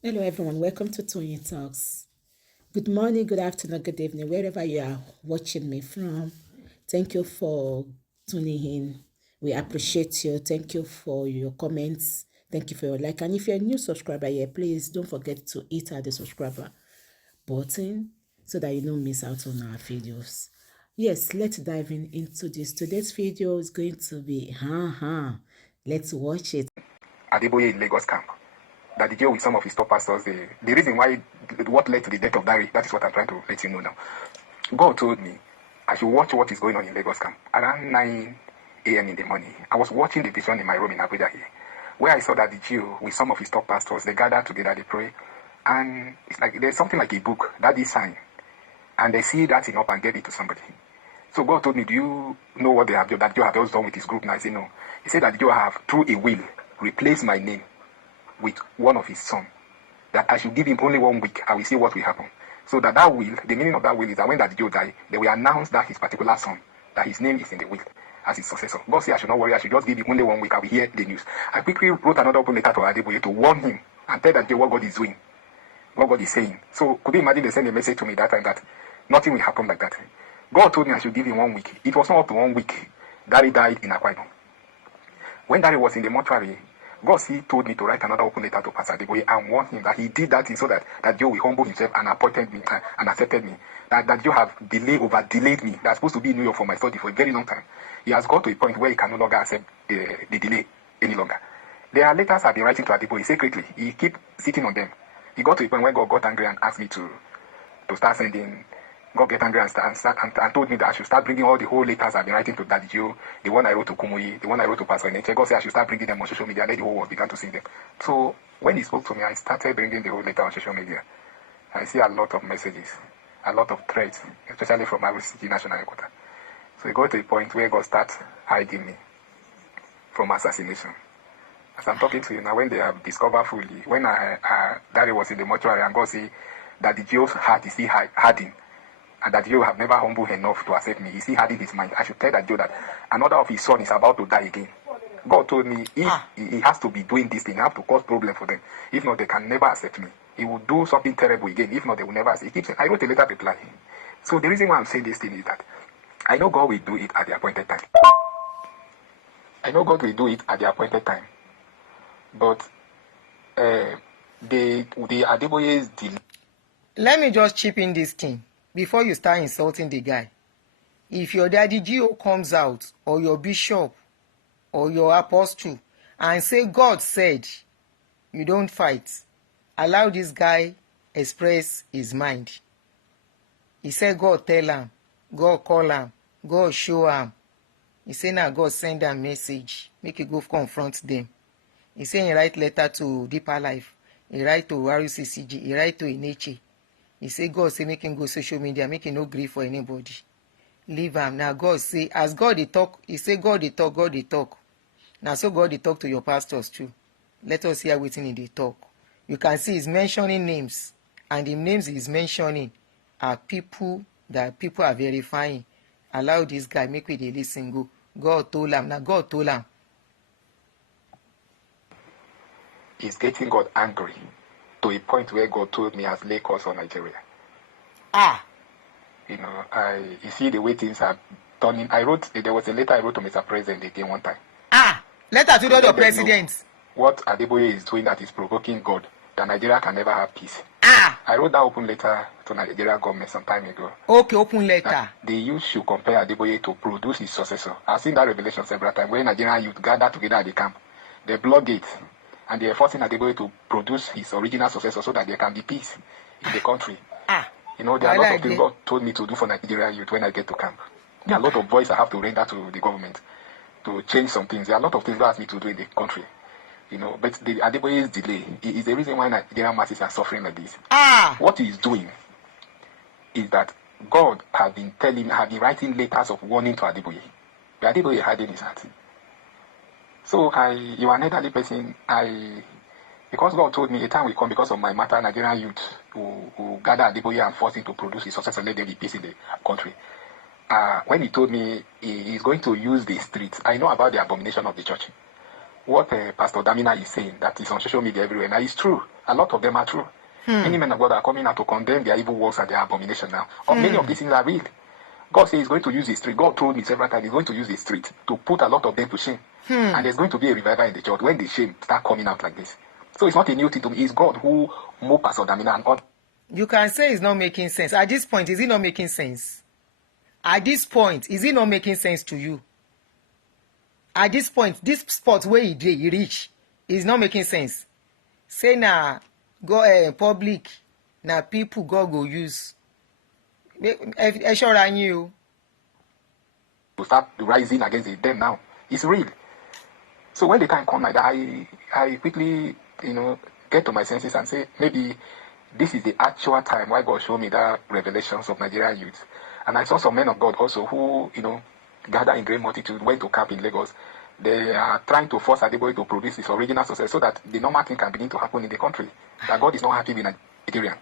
Hello, everyone. Welcome to Tony Talks. Good morning, good afternoon, good evening, wherever you are watching me from. Thank you for tuning in. We appreciate you. Thank you for your comments. Thank you for your like. And if you're a new subscriber here, please don't forget to hit the subscriber button so that you don't miss out on our videos. Yes, let's dive into this. Today's video is going to be, let's watch it. Adeboye in Lagos camp. That the jail with some of his top pastors, the reason why, what led to the death of Barry, that is what I'm trying to let you know now. God told me I should watch what is going on in Lagos camp. Around 9 a.m. in the morning, I was watching the vision in my room in Abuja here, where I saw that the jail with some of his top pastors, they gathered together, they pray, and it's like there's something like a book that is signed, and they see that thing up and get it to somebody. So God told me, do you know what they have done, that Joe have just done with his group? And I said, no. He said that Joe have, through a will, replaced my name with one of his sons, that I should give him only 1 week. I will see what will happen. So that will, the meaning of that will is that when that Joe die, they will announce that his particular son, that his name is in the will as his successor. God said I should not worry, I should just give him only 1 week. I will hear the news. I quickly wrote another open letter to Adeboye to warn him and tell that Joe what God is doing, what God is saying. So could you imagine they send a message to me that time that nothing will happen like that? God told me I should give him 1 week. It was not up to 1 week. Daddy died in Akwa Ibom. When Daddy was in the mortuary, God told me to write another open letter to Pastor Adeboye and warn him that he did that thing so that Joe will humble himself and appointed me and accepted me. That Joe have delayed me. That's supposed to be in New York for my study for a very long time. He has got to a point where he can no longer accept the delay any longer. There are letters I've been writing to Adeboye secretly. He keep sitting on them. He got to a point where God got angry and asked me to start sending. God get angry and told me that I should start bringing all the whole letters I've been writing to Daddy Joe, the one I wrote to Kumuyi, the one I wrote to Pastor Neche. God said I should start bringing them on social media. Let the whole world begin to see them. So when he spoke to me, I started bringing the whole letter on social media. I see a lot of messages, a lot of threats, especially from ICC National Headquarters. So it got to a point where God started hiding me from assassination. As I'm talking to you now, when they have discovered fully, when Daddy was in the mortuary and God said that the Joe's heart is still hardened, and that Joe have never humbled enough to accept me. He still had in his mind, I should tell that Joe that another of his son is about to die again. God told me if he has to be doing this thing, I have to cause problem for them. If not, they can never accept me. He will do something terrible again. If not, they will never accept. He keeps saying, I wrote a letter reply. So the reason why I'm saying this thing is that I know God will do it at the appointed time. I know God will do it at the appointed time. But the Adeboye's delay. Let me just chip in this thing before you start insulting the guy. If your daddy Gio comes out, or your bishop, or your apostle, and say God said, you don't fight, allow this guy express his mind. He said God tell him, God call him, God show him. He say now God send a message, make you go confront them. He say he write letter to Deeper Life, he write to RUCCG, he write to Ineche. He say God say make him go social media, make him no grief for anybody. Leave him. Now God say, as God dey talk, he say God dey talk, God dey talk. Now so God dey talk to your pastors too. Let us hear wetin he dey talk. You can see he's mentioning names, and the names he's mentioning are people that people are verifying. Allow this guy, make we dey listen go. God told him. Now God told him. He's getting God angry to a point where God told me as Lagos or Nigeria. You know, you see the way things are turning. There was a letter I wrote to Mr. President again one time. Letter to the president. What Adeboye is doing that is provoking God, that Nigeria can never have peace. I wrote that open letter to Nigeria government some time ago. Okay, open letter. The youth should compare Adeboye to produce his successor. I've seen that revelation several times where Nigerian youth gather together at the camp. They block it, and they are forcing Adeboye to produce his original successor so that there can be peace in the country. You know, there are a lot of things God told me to do for Nigerian youth when I get to camp. There are a lot of voice I have to render to the government to change some things. There are a lot of things God asked me to do in the country. You know, but the Adeboye's delay is the reason why Nigerian masses are suffering like this. What he's doing is that God has been writing letters of warning to Adeboye. The Adeboye had in his heart. So you are an elderly person. Because God told me a time will come because of my matter, Nigerian youth who gather Adeboye and force him to produce his success and let there be peace in the country. When he told me he is going to use the streets, I know about the abomination of the church. what Pastor Damina is saying, that is on social media everywhere, now is true. A lot of them are true. Many men of God are coming out to condemn their evil works and their abomination now. Many of these things are real. God says he's going to use the street. God told me several times he's going to use the street to put a lot of them to shame. And there's going to be a revival in the church when the shame start coming out like this. So it's not a new thing to me. It's God who moved Pastor Damina and God. You can say it's not making sense. At this point, is it not making sense? At this point, is it not making sense to you? At this point, this spot where he reach is not making sense. Say now, go public, now people God go use. Sure you. To start rising against them now. It's real. So when the time comes like that, I quickly, get to my senses and say, maybe this is the actual time why God showed me that revelations of Nigerian youth. And I saw some men of God also who, gather in great multitude, went to camp in Lagos. They are trying to force Adeboye to produce his original success so that the normal thing can begin to happen in the country. That God is not happy with Nigeria.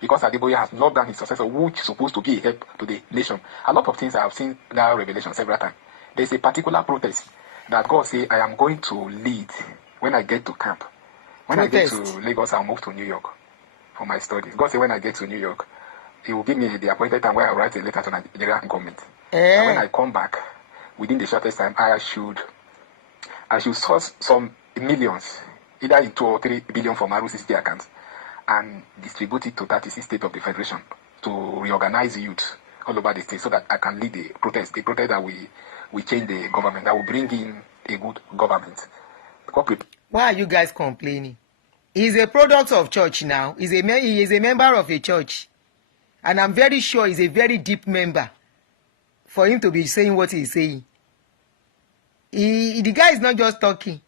Because Adeboye has not done his successor, which is supposed to be a help to the nation. A lot of things I have seen that revelation several times. There's a particular protest that God said, I am going to lead when I get to camp. When protest. I get to Lagos, I'll move to New York for my studies. God said, when I get to New York, He will give me the appointed time where I write a letter to the Nigerian government. And when I come back, within the shortest time, I should source some millions, either in 2 or 3 billion from RCC accounts, and distribute it to 36 states of the Federation to reorganize youth all over the state so that I can lead the protest that we change the government, that will bring in a good government. Why are you guys complaining? He's a product of church now. He is a member of a church. And I'm very sure he's a very deep member for him to be saying what he's saying. The guy is not just talking.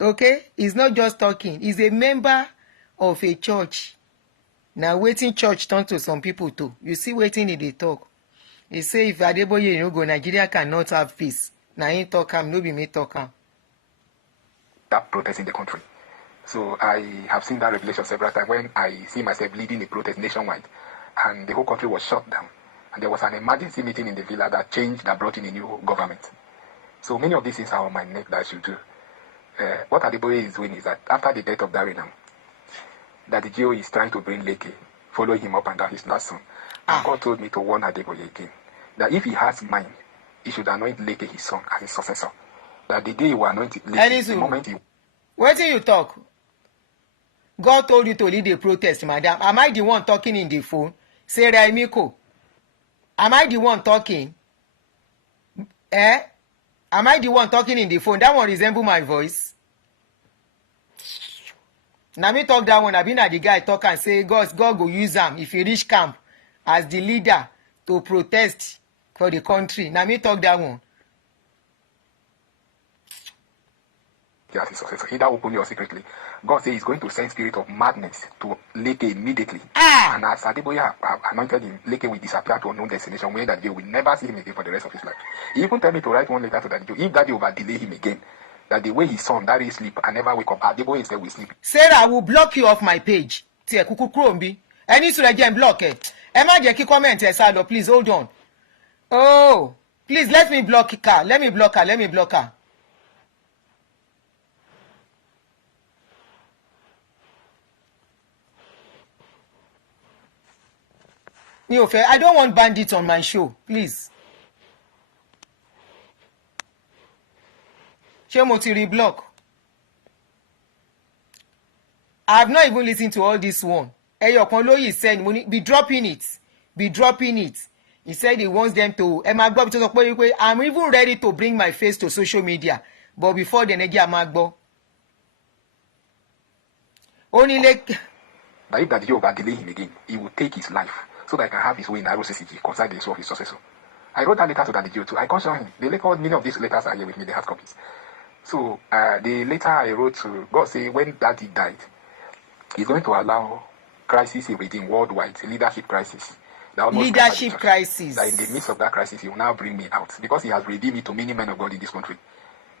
Okay? He's not just talking. He's a member of a church. Now, waiting church turn to some people too. You see waiting in the talk. He say if Adeboye no go, Nigeria cannot have peace. Now he talk am, no be me talk am. That protest in the country. So I have seen that revelation several times when I see myself leading a protest nationwide, and the whole country was shut down. And there was an emergency meeting in the villa that brought in a new government. So many of these things are on my neck that I should do. What Adeboye is doing is that after the death of Dari now, that the GO is trying to bring Leke, follow him up and down his last son. And God told me to warn Adeboye again, that if he has mind, he should anoint Leke his son as his successor. That the day he will anoint Leke, the moment he... What do you talk? God told you to lead a protest, madam. Am I the one talking in the phone? Say, Raimiko. Am I the one talking? Am I the one talking in the phone? That one resemble my voice. Now me talk that one. I been at the guy talk and say, God go use him if he reach camp as the leader to protest for the country. Now me talk that one. As his successor, either openly or secretly. God says he's going to send spirit of madness to Leke immediately. And as Adeboye anointed him, Leke will disappear to unknown destination where that day will never see him again for the rest of his life. He even tell me to write one letter to Daddy. If Daddy over delay him again, that the way his son, Daddy sleep and never wake up, Adeboye instead will sleep. Sarah, I will block you off my page. Tie kuku krombi. Any to again block it. Emma Jackie comment salo, please hold on. Oh, please let me block her. Let me block her. I don't want bandits on my show, please. Shemoti reblock. I have not even listened to all this one. Eyokon said, be dropping it. He said he wants them to. I'm even ready to bring my face to social media. But before the Negi Amagbo. Only like. But if that Jehovah delay him again, he will take his life so that I can have his way in RCCG concerning the issue of his successor. I wrote that letter to Daddy Joe too. I cautioned him. Many of these letters are here with me, they have copies. So the letter I wrote to God say when Daddy died, he's going to allow crisis in worldwide, leadership crisis. Leadership crisis. That in the midst of that crisis, he will now bring me out because he has redeemed me to many men of God in this country.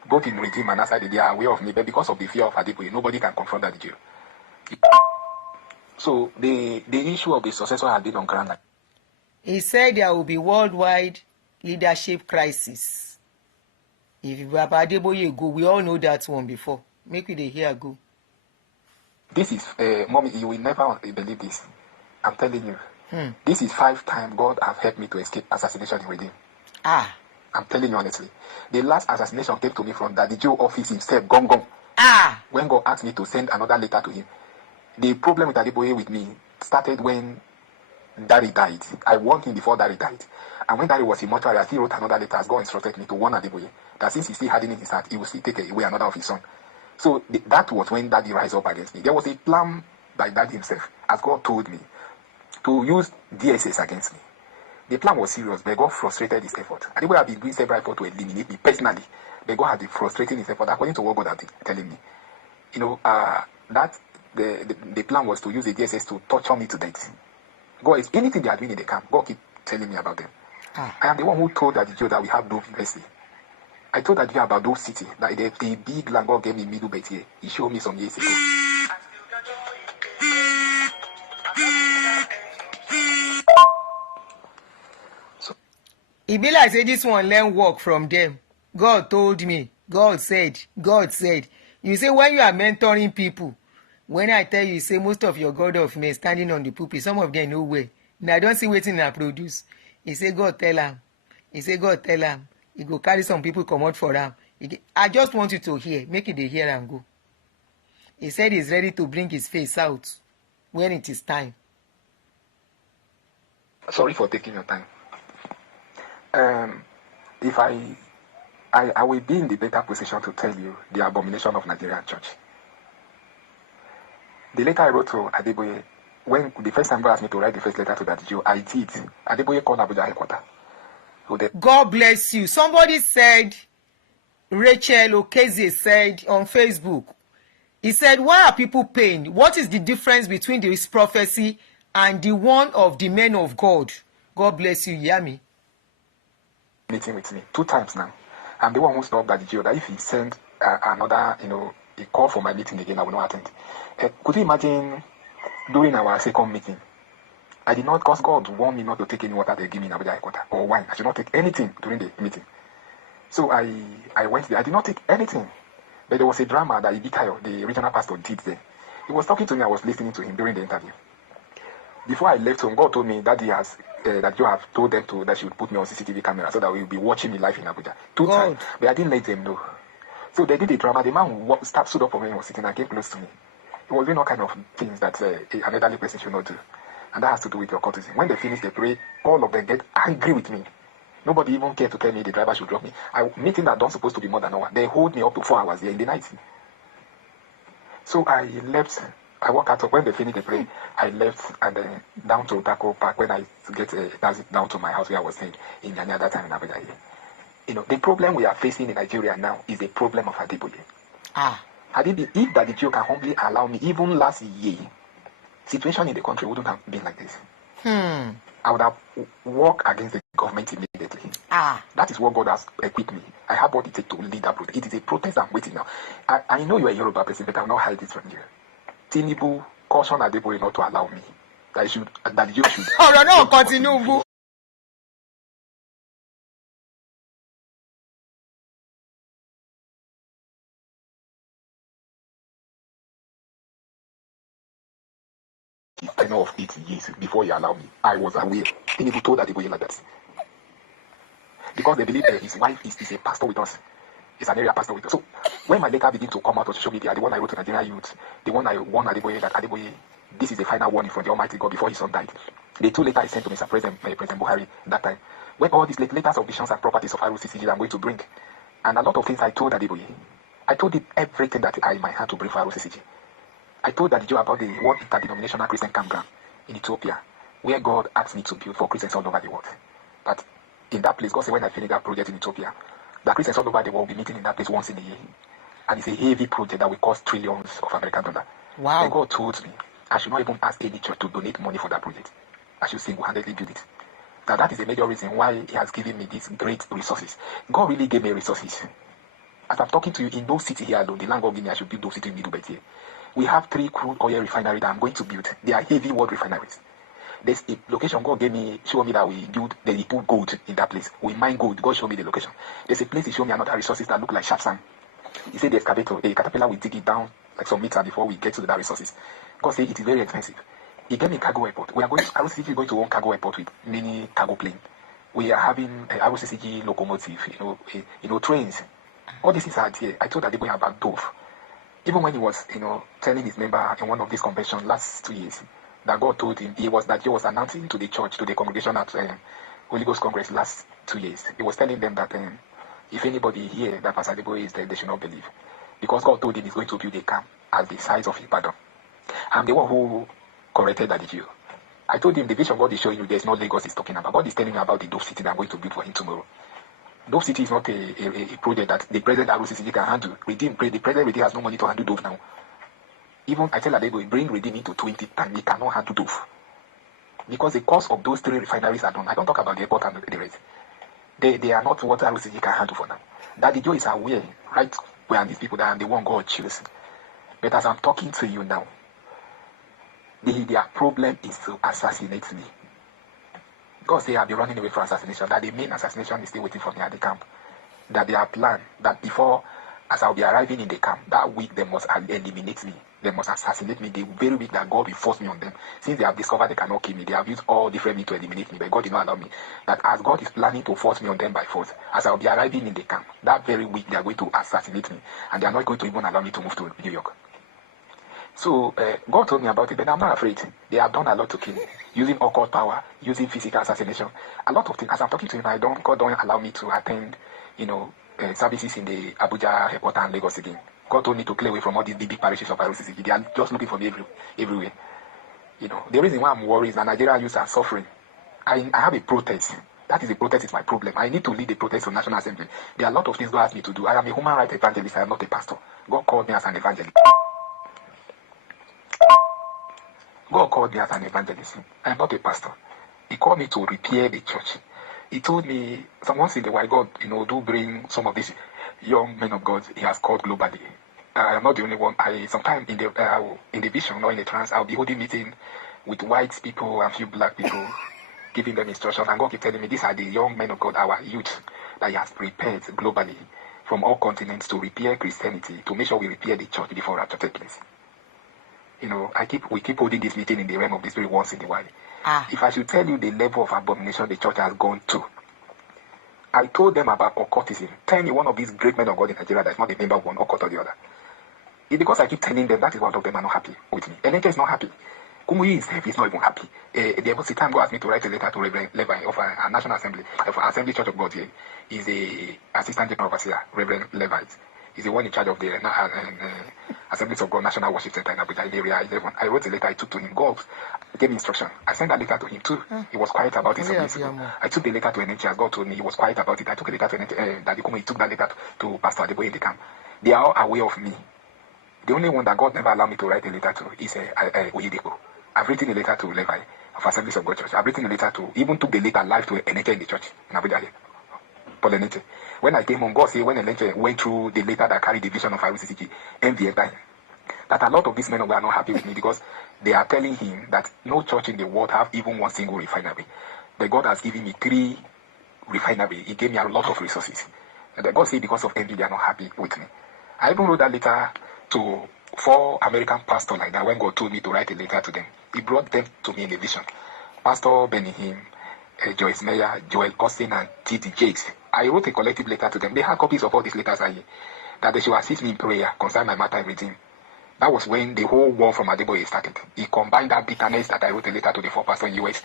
Both in regime and outside, they are aware of me, but because of the fear of Adeboye, nobody can confront Daddy Joe. So the issue of the successor had been on ground. He said there will be worldwide leadership crisis. If Baba Adeboye go, we all know that one before. Make we dey hear go. This is, mommy, you will never believe this. I'm telling you. Hmm. This is 5 times God have helped me to escape assassination in Redeem. Ah. I'm telling you honestly. The last assassination came to me from Daddy Joe office himself, Gong Gong. Ah. When God asked me to send another letter to him. The problem with Adeboye with me started when Daddy died. I warned him before Daddy died. And when Daddy was in mortuary, I still wrote another letter as God instructed me to warn Adeboye that since he still had it in his heart, he will still take away another of his son. So that was when Daddy rise up against me. There was a plan by Daddy himself, as God told me, to use DSS against me. The plan was serious, but God frustrated his effort. Adeboye had been doing several efforts to eliminate me personally, but God had been frustrating his effort according to what God had been telling me. You know, that the plan was to use the DSS to torture me to death. God is anything they are doing in the camp. God keep telling me about them. Ah. I am the one who told Daddy Joe that we have Dove University. I told Daddy Joe about Dove City, that the big land God gave me in Middle Belt here. He showed me some years ago. So, E be like say this one learn work from them. God told me. God said. God said. You say when you are mentoring people, when I tell you, say most of your God of men standing on the pulpit, some of them no way. Now I don't see wetin I produce. He say God tell am. He say God tell am. He go carry some people comot for am. I just want you to hear. Make it dey hear and go. He said he's ready to bring his face out when it is time. sorry for taking your time. If I will be in the better position to tell you the abomination of Nigerian church. The letter I wrote to Adeboye, when the first time God asked me to write the first letter to that Jew, I did. Adeboye called Abuja headquarters. So God bless you. Somebody said, Rachel Okeze said on Facebook, he said, why are people pained? What is the difference between this prophecy and the one of the men of God? God bless you, Yami. meeting with me 2 times now. I'm the one who stopped that Jew that if he sent another, a call for my meeting again, I will not attend. Could you imagine during our second meeting? I did not, because God warned me not to take any water they give me in Abuja headquarters or wine. I should not take anything during the meeting. So I went there. I did not take anything. But there was a drama that Ibikayo, the regional pastor, did there. He was talking to me. I was listening to him during the interview. Before I left home, God told me that he has that you have told them that she would put me on CCTV camera so that we will be watching me live in Abuja 2 times. But I didn't let them know. So they did the drama. The man stood up for me and was sitting and came close to me. He was doing all kind of things that an elderly person should not do. And that has to do with your courtesy. When they finish the pray, all of them get angry with me. Nobody even cared to tell me the driver should drop me. Meeting that don't supposed to be more than an hour. They hold me up to 4 hours there in the night. So I left. I walked out. When they finished the prayer, I left and then down to Taco Park. When I get down to my house where I was staying in Nyanya that time in Abuja. The problem we are facing in Nigeria now is the problem of Adeboye. If Daddy Joe can humbly allow me, even last year, situation in the country wouldn't have been like this. I would have walked against the government immediately. That is what God has equipped me. I have what it takes to lead that protest. It is a protest I'm waiting now. I know you are a Yoruba person, but I will not hide it from you. Tinubu caution Adeboye not to allow me. That you should. Oh no, continue. I know of 8 years before you allow me. I was aware. Tinubu told Adeboye like that. Because they believe his wife is a pastor with us. He's an area pastor with us. So when my letter began to come out on social media, the one I wrote to Nigerian youth, the one I warned Adeboye that Adeboye, this is the final warning from the Almighty God before his son died. The 2 letters I sent to Mr. President Buhari that time. When all these letters of visions and properties of ROCCG I'm going to bring. And a lot of things I told Adeboye. I told him everything that I might have to bring for ROCCG. I told Daddy Joe about the one interdenominational Christian campground in Ethiopia, where God asked me to build for Christians all over the world. But in that place, God said when I finish that project in Ethiopia, the Christians all over the world will be meeting in that place once in a year. And it's a heavy project that will cost trillions of American dollars. Wow. And God told me I should not even ask any church to donate money for that project. I should single-handedly build it. Now that is a major reason why He has given me these great resources. God really gave me resources. As I'm talking to you, in those city here alone, the land God gave me, I should build those cities in Middle Belt here. We have 3 crude oil refineries that I'm going to build. They are heavy world refineries. There's a location God gave me, show me that we build, then he put gold in that place. We mine gold. God showed me the location. There's a place he showed me another resources that look like sharp sand. He said the excavator, a caterpillar will dig it down like some meter before we get to the resources. God said it is very expensive. He gave me cargo airport. We are going. ROCCG is going to one cargo airport with many cargo plane. We are having ROCCG locomotive. Trains. All these things are here. I told Adeboye about Dove. Even when he was, telling his member in one of these conventions last 2 years, that God told him he was announcing to the church, to the congregation at Holy Ghost Congress last 2 years. He was telling them that if anybody here that Pastor Adeboye is dead, they should not believe, because God told him he's going to build a camp as the size of Ibadan. I'm the one who corrected that view. I told him the vision God is showing you, there's no Lagos he's talking about. God is telling me about the Dove City that I'm going to build for him tomorrow. Dove City is not a project that the president ROCCG can handle. The president Redeem has no money to handle Dove now. Even I tell Adeboye, bring Redeem into 20 times, he cannot handle Dove. Because the cost of those 3 refineries are done. I don't talk about the airport and the rest. They are not what ROCCG can handle for now. Daddy Joe is aware, right, where these people that I'm the one God chooses. But as I'm talking to you now, their problem is to assassinate me. God say I'll be running away from assassination, that the main assassination is still waiting for me at the camp. That they have planned that before, as I'll be arriving in the camp, that week they must eliminate me. They must assassinate me the very week that God will force me on them. Since they have discovered they cannot kill me, they have used all different means to eliminate me, but God did not allow me. That as God is planning to force me on them by force, as I'll be arriving in the camp, that very week they are going to assassinate me, and they are not going to even allow me to move to New York. So God told me about it, but I'm not afraid. They have done a lot to kill me, using occult power, using physical assassination, a lot of things. As I'm talking to him, God don't allow me to attend, services in the Abuja airport and Lagos again. God told me to clear away from all these big parishes of ROCCG. They are just looking for me everywhere. The reason why I'm worried is that Nigerian youths are suffering. I have a protest. That is a protest is my problem. I need to lead the protest on National Assembly. There are a lot of things God asked me to do. I am a human rights evangelist. I am not a pastor. God called me as an evangelist. God called me as an evangelist. I am not a pastor. He called me to repair the church. He told me, once in a while, God, do bring some of these young men of God he has called globally. I am not the only one. Sometimes in the vision or in the trance, I'll be holding meeting with white people and few black people, giving them instructions. And God keep telling me, these are the young men of God, our youth, that he has prepared globally from all continents to repair Christianity, to make sure we repair the church before rapture takes place. We keep holding this meeting in the realm of the spirit once in a while. If I should tell you the level of abomination the church has gone to, I told them about occultism. Tell me one of these great men of God in Nigeria that is not a member of one occult or the other. It's because I keep telling them that is one of them are not happy with me. Eneke is not happy. Kumuyi himself is not even happy. There was a time God asked me to write a letter to Reverend Levi of a National Assembly, of Assembly Church of God here. He's a Assistant General Overseer, Reverend Levi. He's the one in charge of the Assemblies of God National Worship Center in Abuja, in Area 11. I wrote a letter I took to him. God gave me instruction. I sent that letter to him too. He was quiet about it some years ago. I took the letter to NHS as God told me. He was quiet about it. I took the letter to NHS. He took that letter to Pastor Adeboye in the camp. They are all aware of me. The only one that God never allowed me to write a letter to is Oyedepo. I've written a letter to Levi of Assemblies of God Church. I've written a letter to, even took the letter live to NHS in the church in Abuja. Polyneche. When I came home, God said when Enenche went through the letter that carried the vision of ROCCG, envy time, that a lot of these men are not happy with me because they are telling him that no church in the world have even one single refinery. But God has given me 3 refineries. He gave me a lot of resources. And God said because of envy, they are not happy with me. I even wrote that letter to 4 American pastors like that when God told me to write a letter to them. He brought them to me in a vision. Pastor Benny Hinn, Joyce Meyer, Joel Austin, and T.D. Jakes. I wrote a collective letter to them. They had copies of all these letters that they should assist me in prayer concerning my matter and redeem. That was when the whole war from Adeboye started. He combined that bitterness that I wrote a letter to the 4 pastors in the US,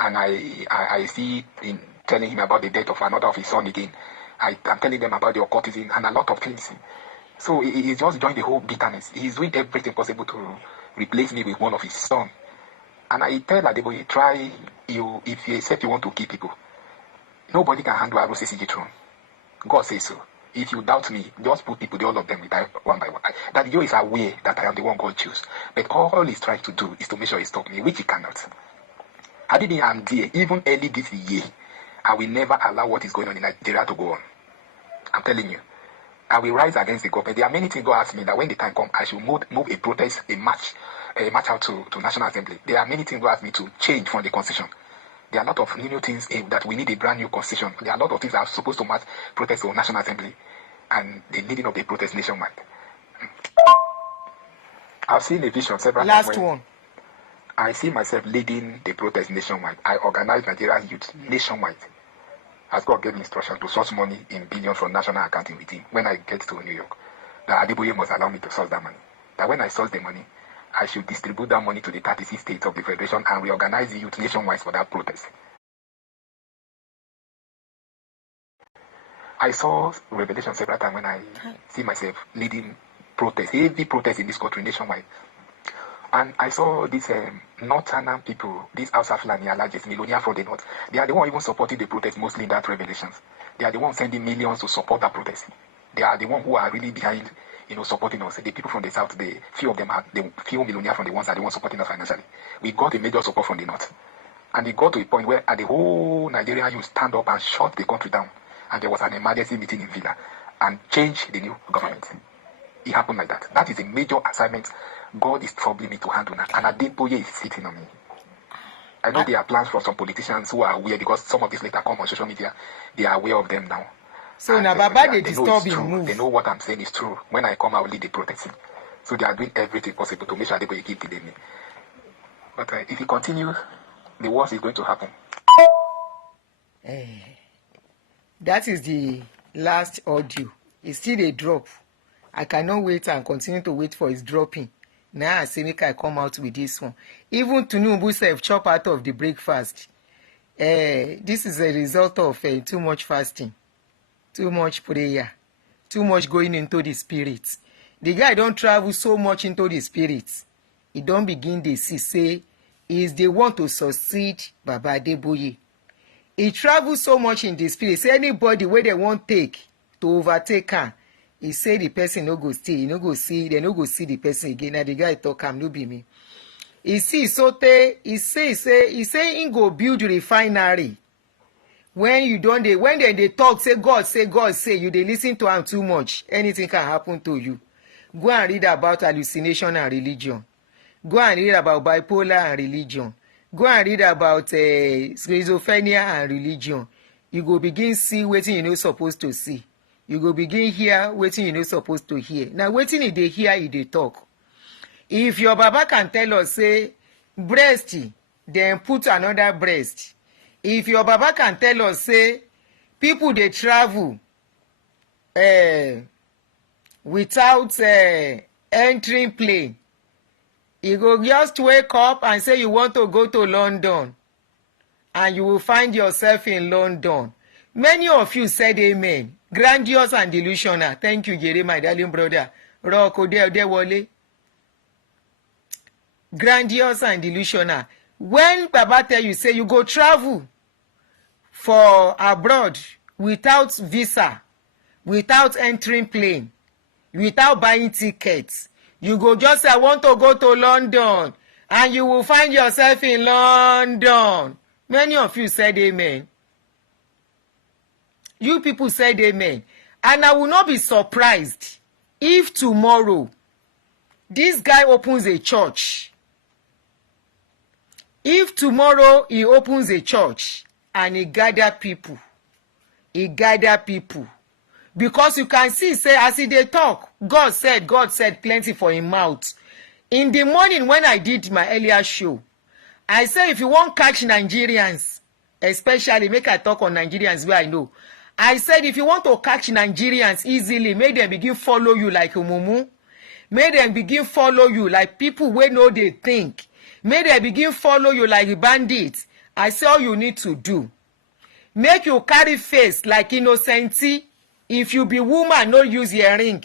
and I see in telling him about the death of another of his son again. I'm telling them about the occultism and a lot of things. So he's just joined the whole bitterness. He's doing everything possible to replace me with one of his sons. And I tell Adeboye, try you if you accept you want to kill people. Nobody can handle ROCCG throne. God says so. If you doubt me, just put people, all of them will die one by one. That Joe is aware that I am the one God chose. But all he's trying to do is to make sure he stops me, which he cannot. Had it I'm there, even early this year, I will never allow what is going on in Nigeria to go on. I'm telling you. I will rise against the government. There are many things God asked me that when the time comes, I should move a protest, a march, march out to National Assembly. There are many things that ask me to change from the constitution. There are a lot of new things that we need a brand new constitution. There are a lot of things that are supposed to march protest to National Assembly and the leading of the protest nationwide. I've seen a vision several times. Last one. I see myself leading the protest nationwide. I organize Nigerian youth nationwide. As God gave me instruction to source money in billions from national accounting with him when I get to New York, that Adeboye must allow me to source that money. That when I source the money, I should distribute that money to the 36 states of the Federation and reorganize the youth nationwide for that protest. I saw revelation several times when I see myself leading protest, heavy protest in this country nationwide. And I saw these northern people, these Hausa Fulani Alajes, millionaire for the north. They are the ones even supporting the protest mostly in that revelations. They are the ones sending millions to support that protest. They are the ones who are really behind, supporting us. The people from the south, the few of them are the few millionaires from the ones are the ones supporting us financially. We got a major support from the north. And it got to a point where the whole Nigerian youth stand up and shut the country down. And there was an emergency meeting in Villa and change the new government. It happened like that. That is a major assignment God is troubling me to handle now. And Adeboye is sitting on me. I know there are plans for some politicians who are aware because some of these later come on social media. They are aware of them now. So now Baba they disturb him move. They know what I'm saying is true. When I come, I will lead the protest. So they are doing everything possible to make sure Adeboye keep delaying me. But if he continues, the worst is going to happen. That is the last audio. It's still a drop. I cannot wait and continue to wait for his dropping. Now I say make I come out with this one. Even Tinubu self chop out of the breakfast. This is a result of too much fasting, too much prayer, too much going into the spirit. The guy don't travel so much into the spirit. He don't begin to see say is they want to succeed Baba Adeboye. He travels so much in the spirit. Say anybody where they want take to overtake him. He say the person no go stay, he no go see, they no go see the person again. Now the guy talk am no be me. He see sote, he say he go build refinery. When they talk, say God, you they listen to him too much. Anything can happen to you. Go and read about hallucination and religion. Go and read about bipolar and religion. Go and read about schizophrenia and religion. You go begin see wetin you no supposed to see. You go begin hear wetin you no supposed to hear. Now wetin e dey hear, e dey talk. If your Baba can tell us say breast, then put another breast. If your Baba can tell us say people dey travel without entering plane, you go just wake up and say you want to go to London and you will find yourself in London. Many of you said amen. Grandiose and delusional. Thank you, Jerry, my darling brother. Wole. Grandiose and delusional. When Baba tell you, say you go travel for abroad without visa, without entering plane, without buying tickets, you go just say, I want to go to London, and you will find yourself in London. Many of you said amen. You people said amen. And I will not be surprised if tomorrow this guy opens a church. If tomorrow he opens a church and he gather people. Because you can see, say, as he dey talk, God said plenty for him mouth. In the morning when I did my earlier show, I said if you want catch Nigerians, especially make I talk on Nigerians where I know. I said if you want to catch Nigerians easily, make them begin follow you like Mumu. Make them begin follow you like people wey know they think. Make them begin follow you like bandits. I say all you need to do. Make you carry face like Innocenti. If you be woman, no use earring.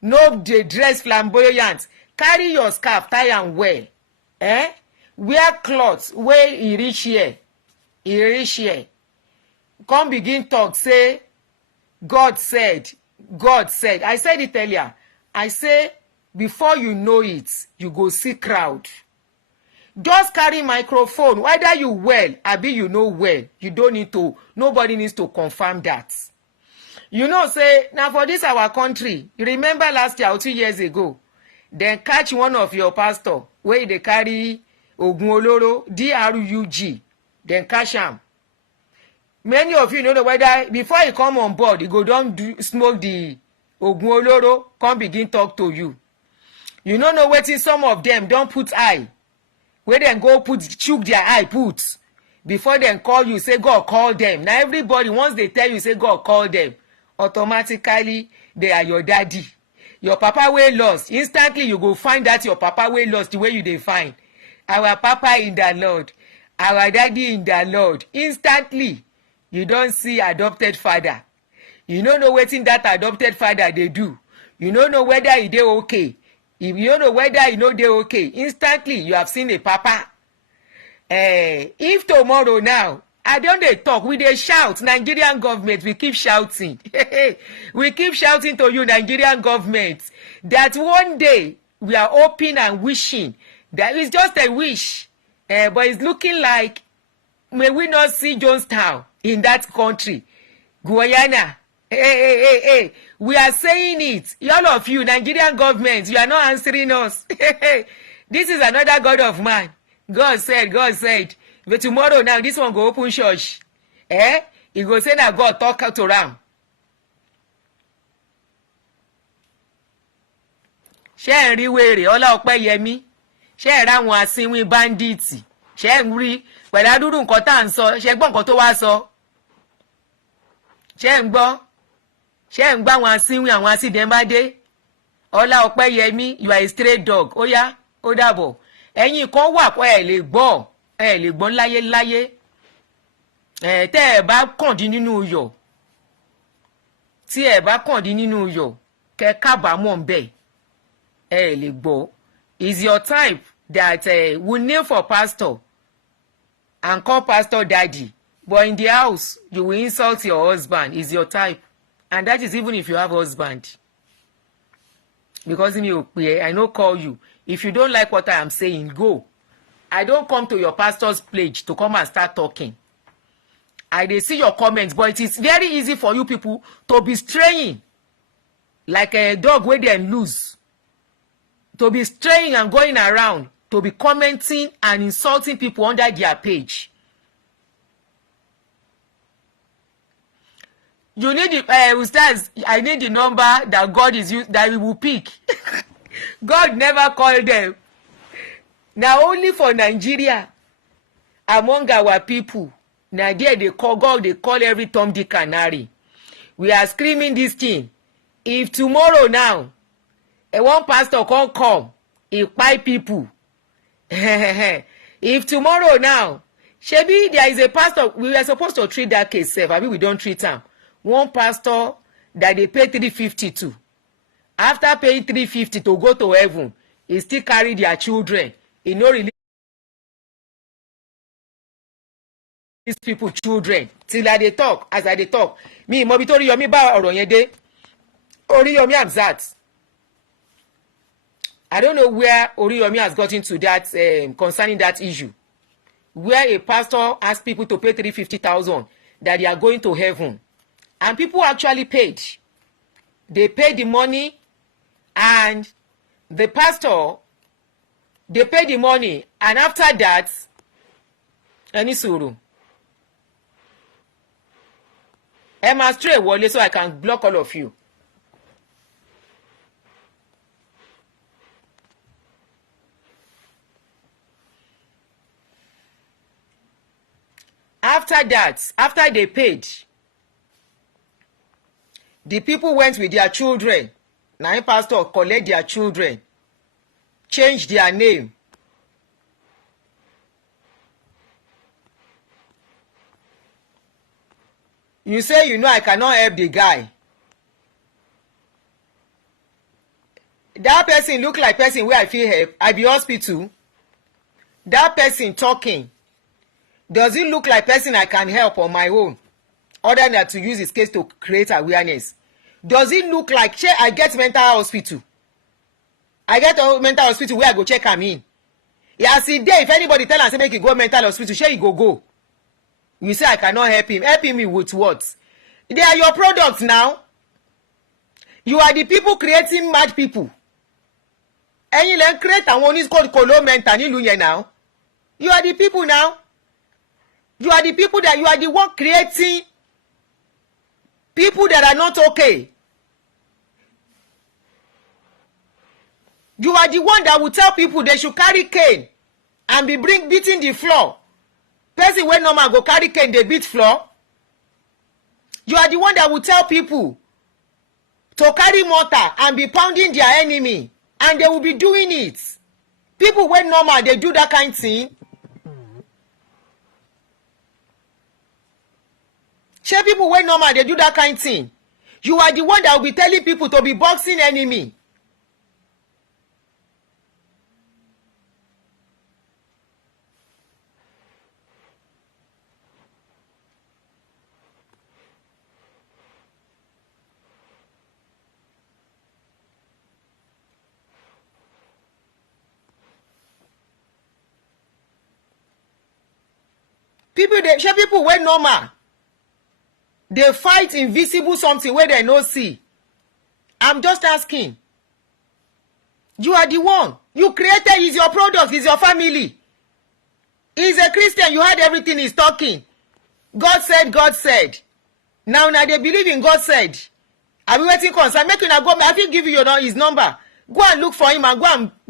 No dey dress flamboyant. Carry your scarf, tie am well. Wear clothes wey e reach here. Come begin talk, say, God said. I said it earlier. I say, before you know it, you go see crowd. Just carry microphone, whether you well, abi you know well. You don't need to, nobody needs to confirm that. You know, say, now for this our country, you remember last year or 2 years ago, Then catch one of your pastor wey dey carry ogun oloro drug, then catch am. Many of you no know whether before you come on board you go don smoke the ogun oloro come begin talk to you. You no know wetin some of them don put eye wey dem go put chook their eye put before dem call you say God call them. Na everybody once they tell you say God call them, automatically they are your daddy. Your papa wey lost, instantly you go find that your papa wey lost the way you dey find. Our papa in the Lord, our daddy in the Lord. Instantly you don see adopted father. You no know wetin that adopted father dey do. You no know whether e dey okay. If you know whether e no dey okay, instantly you have seen a papa. If tomorrow now I don dey talk, we dey shout, Nigerian government, we keep shouting. We keep shouting to you, Nigerian government, that one day we are hoping and wishing that it's just a wish, but it's looking like may we not see Jonestown in that country, Guyana. Hey. We are saying it. All of you, Nigerian government, you are not answering us. This is another God of man. God said. But tomorrow now, this one go open church. He go say that God talk to am. Ṣé ń rí wèrè Ọláọpẹ́yẹmí? Ṣé ẹ̀ ráwọn asínwín báńdíìtì? Ṣé ń rí pẹ̀lú adúrú nǹkan tá à ń sọ? Ṣé gbọ́ nǹkan tó wá sọ? Ṣé ń gbọ́? Ṣé ń gbọ́ àwọn asínwín àwọn asídẹ̀ẹ́mádé? Ọláọpẹ́yẹmí, you are a stray dog. Ó yá, ó dàbọ̀. Ẹ̀yin kan wà pé ẹ lè gbọ́ láyéláyé. Tẹ́ ẹ bá kàn dín nínú iyọ̀. Tí ẹ bá kàn dín nínú iyọ̀, kẹ́ kábàámọ̀ ń bẹ̀. Ẹ lè gbọ́. Is your type that will kneel for pastor and call pastor daddy, but in the house you will insult your husband? Is your type? And that is even if you have husband. Because I no call you. If you don't like what I am saying, go. I don't come to your pastor's page to come and start talking. I dey see your comments, but it is very easy for you people to be straying like a dog wey dem lose. To be straying and going around, to be commenting and insulting people under their page. You need the Ustaz, I need the number that God is that we will pick. God never called them. Now only for Nigeria, among our people, now there they call God, they call every Tom, Dick, and Harry. We are screaming this thing. If tomorrow now, one pastor can't come, he buy people. If tomorrow now, shebi there is a pastor, we were supposed to treat that case safe. I mean, we don't treat him. One pastor that they pay 350 to. After paying 350 to go to heaven, he still carry their children. He no release these people children till I dey talk. As I dey talk, me mo bi tori yomi ba ọ̀rọ̀ yẹn dé. Oriyomi Hamzat. I don't know where Oriyomi has gotten to that concerning that issue, where a pastor asked people to pay 350,000 that they are going to heaven, and people actually paid. They paid the money, and the pastor, they paid the money, and after that, any suru. Emma stray wọlé so I can block all of you. After that, after they paid, the people went with their children. Now pastor collect their children, change their name. You say, I cannot help the guy. That person look like person where I feel help. I be hospital. That person talking, does it look like person I can help on my own, other than to use his case to create awareness? Does it look like I get mental hospital? I get a mental hospital where I go check am in. Yeah, see there, if anybody tell am say make he go mental hospital, shey he go. You say I cannot help him. Help him with what? They are your products now. You are the people creating mad people. ẹ̀yin lẹ́ ń create àwọn oníkòló mental nílùú yẹn now. You are the people now. You are the people that you are the one creating people that are not okay. You are the one that will tell people they should carry cane and be beating the floor. Person wey normal go carry cane dey beat floor. You are the one that will tell people to carry mortar and be pounding their enemy, and they will be doing it. People wey normal dey do that kind thing. Shey people wey normal dey do that kind thing. You are the one that will be telling people to be boxing enemy. People wey normal dey fight invisible something wey dem no see. I'm just asking. You are the one. You created, is your product, is your family. He's a Christian, you heard everything he's talking. God said, God said. Now they believe in God said. I be waiting concern. Make una go, I fit give you his number. Go and look for him and go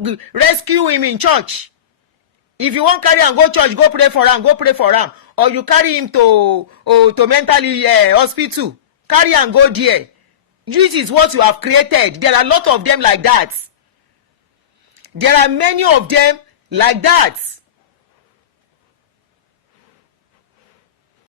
and rescue him in church. If you wan carry am go church, go pray for am. Or you carry him to mentally hospital. Carry am go there. This is what you have created. There are a lot of them like that. There are many of them like that.